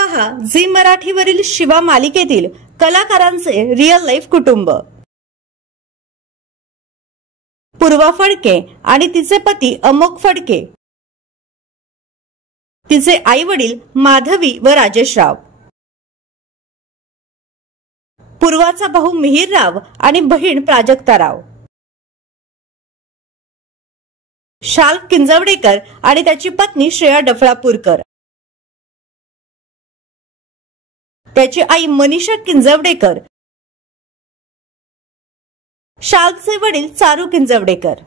पहा झी मराठीवरील शिवा मालिकेतील कलाकारांचे रिअल लाईफ कुटुंब। पूर्वा फडके आणि तिचे पती अमोक फडके, तिचे आई वडील माधवी व राजेश राव, पूर्वाचा भाऊ मिहिर राव आणि बहीण प्राजक्ता राव, शाल्क किंजवडेकर आणि त्याची पत्नी श्रेया डफळापूरकर, त्याची आई मनीषा किंजवडेकर, शाल्कचे वडील चारू किंजवडेकर,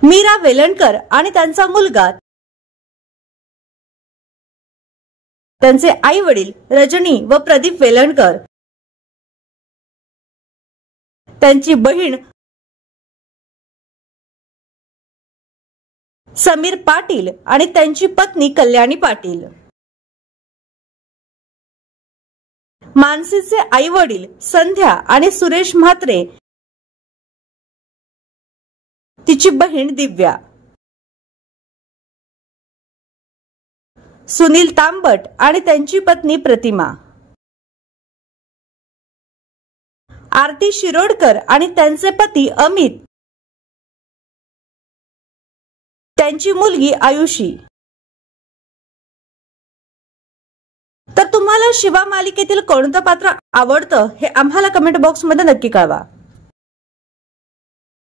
मीरा वेलणकर आणि त्यांचा मुलगा, त्यांचे आई वडील रजनी व प्रदीप वेलणकर, त्यांची बहीण समीर पाटील आणि त्यांची पत्नी कल्याणी पाटील, मानसीचे आई वडील संध्या आणि सुरेश म्हात्रे, तिची बहीण दिव्या, सुनील तांबट आणि त्यांची पत्नी प्रतिमा, आरती शिरोडकर आणि त्यांचे पती अमित, त्यांची मुलगी आयुषी। तर तुम्हाला शिवा मालिकेतील कोणतं पात्र आवडतं हे आम्हाला कमेंट बॉक्स मध्ये नक्की कळवा।